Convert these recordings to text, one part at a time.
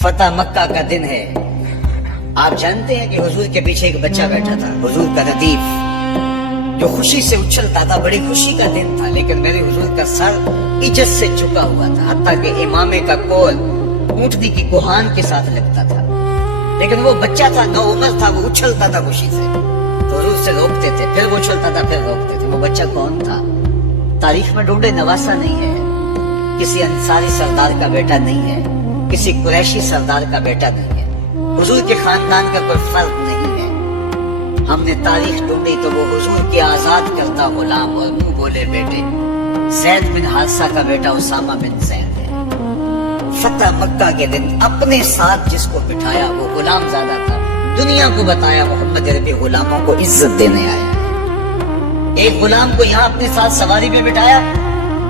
فتح مکہ کا دن ہے. آپ جانتے ہیں کہ حضور کے پیچھے ایک بچہ بیٹھا تھا, حضور کا ردیف, جو خوشی سے اچھلتا تھا. بڑی خوشی کا دن تھا, لیکن میرے حضور کا سر عجز سے جھکا ہوا تھا, حتیٰ کہ امامے کا کول اونٹنی کی کوہان کے ساتھ لگتا تھا. لیکن وہ بچہ تھا, نو عمر تھا, وہ اچھلتا تھا خوشی سے, تو حضور سے روکتے تھے, پھر وہ اچھلتا تھا, پھر روکتے تھے. وہ بچہ کون تھا؟ تاریخ میں ڈھونڈے, نواسا نہیں ہے, کسی انصاری سردار کا بیٹا نہیں ہے, کسی قریشی سردار کا بیٹا نہیں ہے, حضور کے خاندان کا کوئی فرد نہیں ہے. ہم نے تاریخ ڈھونڈی تو وہ حضور کے آزاد کرتا غلام اور منہ بولے بیٹے زید بن حارثہ کا بیٹا اسامہ بن زید ہے. فتح مکہ کے دن اپنے ساتھ جس کو بٹھایا وہ غلام زادہ تھا. دنیا کو بتایا محمد عربی غلاموں کو عزت دینے آیا ہے. ایک غلام کو یہاں اپنے ساتھ سواری پہ بٹھایا,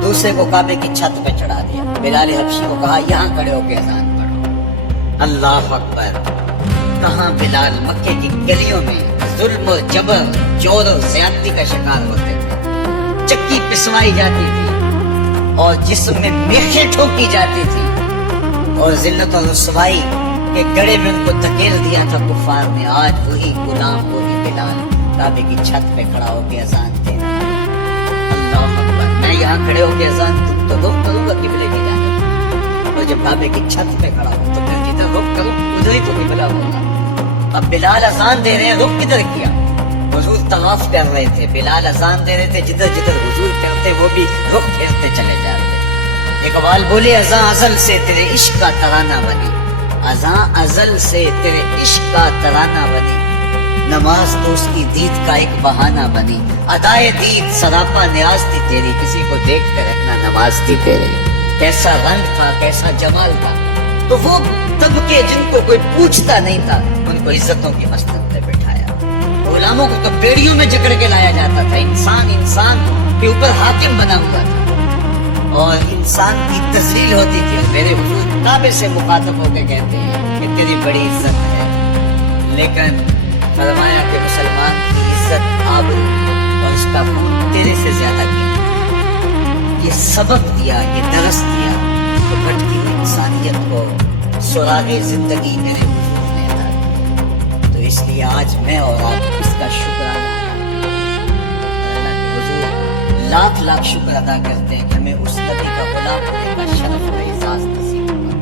دوسرے کو کعبے کی چھت پہ چڑھا دیا. بلال حبشی کو کہا یہاں کھڑے ہو کے اذان پڑھو. اللہ اکبر. کہاں بلال مکے کی گلیوں میں ظلم اور جبر, چور اور زیادتی کا شکار ہوتے تھے. چکی پسوائی جاتی تھی اور جسم میں میخیں ٹھوکی جاتی تھی, اور ذلت اور رسوائی کے گڑے میں ان کو دھکیل دیا تھا کفار نے. آج وہی غلام, وہی بلال کعبے کی چھت پہ کھڑا ہو کے اذان دے رہا ہے. اللہ اکبر. میں یہاں کھڑے ہو کے اذان تو رخ کروں گا قبلے کی جانب, اور جب کعبے کی چھت پہ کھڑا ہوں تو پھر جدھر رخ کروں ادھر ہی تو قبلہ ہوگا. اب بلال اذان دے رہے ہیں, رخ کدھر کیا؟ حضور طواف کر رہے تھے, بلال اذان دے رہے تھے, جدھر جدھر حضور کرتے وہ بھی رخ پھیرتے چلے جاتے. اقبال بولے اذان ازل سے تیرے عشق کا ترانہ بنی, اذان ازل سے تیرے عشق کا ترانہ بنی, نماز تو اس کی دید کا ایک بہانہ بنی. ادائے دید سراپا نیاز تھی تیری, کسی کو دیکھ کر رکھنا نماز تھی تیری. کیسا رنگ تھا, کیسا جمال تھا. تو وہ طبقے جن کو کوئی پوچھتا نہیں تھا, ان کو عزتوں کی مسند پہ بٹھایا. غلاموں کو تو بیڑیوں میں جکڑ کے لایا جاتا تھا. انسان کے اوپر حاکم بنا ہوا تھا, اور انسان کی تذلیل ہوتی تھی. اور میرے حضور کعبے سے مخاطب ہو کے کہتے ہیں کہ تیری بڑی عزت ہے, لیکن فرمایا کہ مسلمان کی عزت آبرو اور اس کا خون تیرے سے زیادہ قیمتی. یہ سبق دیا, یہ درس دیا تو بھٹکی ہوئی انسانیت کو سراغ زندگی میرے حضور نے ادا کیا. تو اس لیے آج میں اور آپ اس کا شکرانہ اللہ کے حضور لاکھ لاکھ شکر ادا کرتے ہیں کہ ہمیں اس نبی کا غلام ہونے کا شرف و اعزاز نصیب ہوا.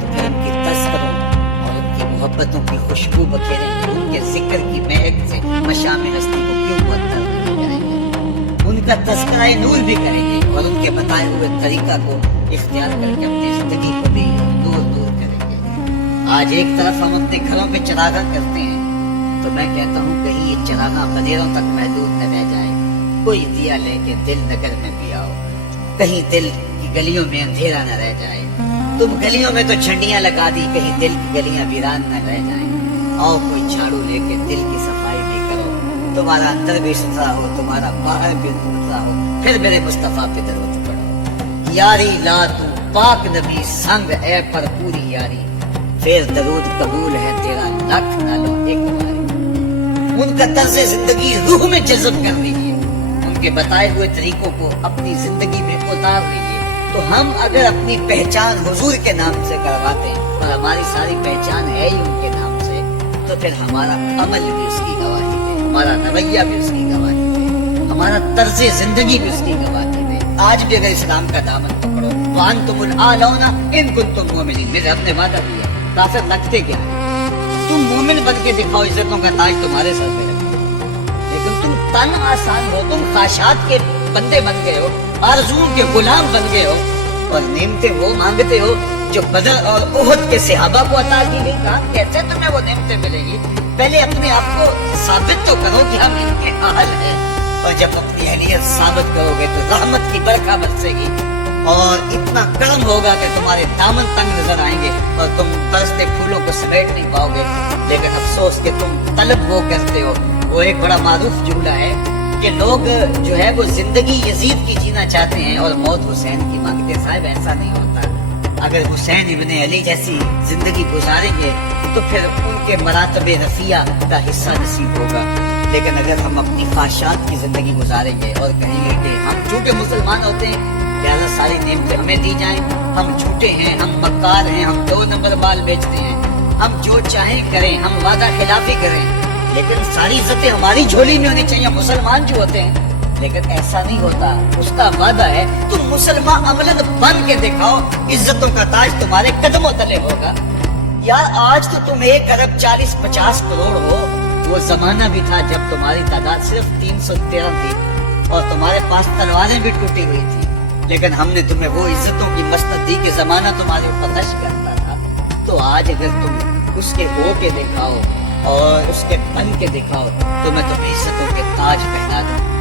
تو پھر ان کی تذکروں اور ان کی محبتوں کی خوشبو بکھیریں گے, ان کے ذکر کی مہک سے مشام ہستی کو کیوں معطل نہیں کریں گے. ان کا تذکرہ نور بھی کریں گے, اور ان کے بتائے ہوئے طریقہ کو اختیار کر کے اپنی زندگی کو بھی دور دور کریں گے. آج ایک طرف ہم اپنے گھروں میں چراغاں کرتے ہیں, تو میں کہتا ہوں کہیں یہ چراغاں بنیروں تک محدود نہ رہ جائے. کوئی دیا لے کے دل نگر میں بھی آؤ, کہیں دل کی گلیوں میں اندھیرا نہ رہ جائے. تم گلیوں میں تو جھنڈیاں لگا دی, کہیں دل کی گلیاں ویران نہ رہ جائیں. آؤ کوئی جھاڑو لے کے دل کی صفائی بھی کرو, تمہارا اندر بھی ستھرا ہو, تمہارا باہر بھی ستھرا ہو. پھر میرے مصطفیٰ پہ درود پڑھو. یاری لا تو پاک نبی سنگ اے پر پوری یاری, پھر درود قبول ہے تیرا لاکھ نہ لو ایک باری. ان کا طرز زندگی روح میں جذب کر لیجیے, ان کے بتائے ہوئے طریقوں کو اپنی زندگی میں اتار لیجیے. تو ہم اگر اپنی پہچان حضور کے نام سے کرواتے ہیں, اور ہماری ساری پہچان ہے ہی ان کے نام سے, تو پھر ہمارا عمل بھی اس کی گواہی دے, ہمارا رویہ بھی اس کی گواہی دے, ہمارا طرز زندگی بھی اس کی گواہی دے. آج بھی اگر اسلام کا دامن پکڑو تو انتم الاعلون ان کنتم مومنین. میرے رب نے وعدہ کیا, کافر رکھتے کیا ہے, تم مومن بن کے دکھاؤ, عزتوں کا تاج تمہارے سر پہ رکھو. لیکن تم تن آسان ہو, تم خواہشات کے بندے بن گئے ہو, آرزوؤں کے غلام بن گئے ہو, اور نعمتیں وہ مانگتے ہو جو بدر اور احد کے صحابہ کو عطا کی گئی. کہاں کیسے تمہیں وہ نعمتیں ملے گی؟ پہلے اپنے آپ کو ثابت تو کرو کہ ہم ان کے اہل ہیں, اور جب اپنی اہلیت ثابت کرو گے تو رحمت کی برکھا برسے گی, اور اتنا کرم ہوگا کہ تمہارے دامن تنگ نظر آئیں گے, اور تم برستے پھولوں کو سمیٹ نہیں پاؤ گے. لیکن افسوس کہ تم طلب وہ کرتے ہو. وہ ایک بڑا معروف جملہ ہے کہ لوگ جو ہے وہ زندگی یزید کی جینا چاہتے ہیں اور موت حسین کی مانگتے ہیں. صاحب ایسا نہیں ہوتا. اگر حسین ابن علی جیسی زندگی گزاریں گے تو پھر ان کے مراتب رفیع کا حصہ نصیب ہوگا. لیکن اگر ہم اپنی خواہشات کی زندگی گزاریں گے اور کہیں گے کہ ہم چونکہ مسلمان ہوتے ہیں لہذا ساری نعمتیں ہمیں دی جائیں. ہم جھوٹے ہیں, ہم مکار ہیں, ہم 2 نمبر بال بیچتے ہیں, ہم جو چاہیں کریں, ہم وعدہ خلافی کریں, لیکن ساری عزتیں ہماری جھولی میں ہونی چاہیے. مسلمان جو ہوتے ہیں, لیکن ایسا نہیں ہوتا. اس کا وعدہ ہے تم مسلمان عملاً بن کے دکھاؤ, عزتوں کا تاج تمہارے قدموں تلے ہوگا. یار آج تو تم 1 ارب 40-50 کروڑ ہو. وہ زمانہ بھی تھا جب تمہاری تعداد صرف 313 تھی اور تمہارے پاس تلواریں بھی ٹوٹی ہوئی تھی, لیکن ہم نے تمہیں وہ عزتوں کی مسند دی کہ زمانہ تمہارے اوپر تش کرتا تھا. تو آج اگر تم اس کے ہو کے دکھاؤ اور اس کے بن کے دکھاؤ تو میں تمہیں عزتوں کے تاج پہنا دوں.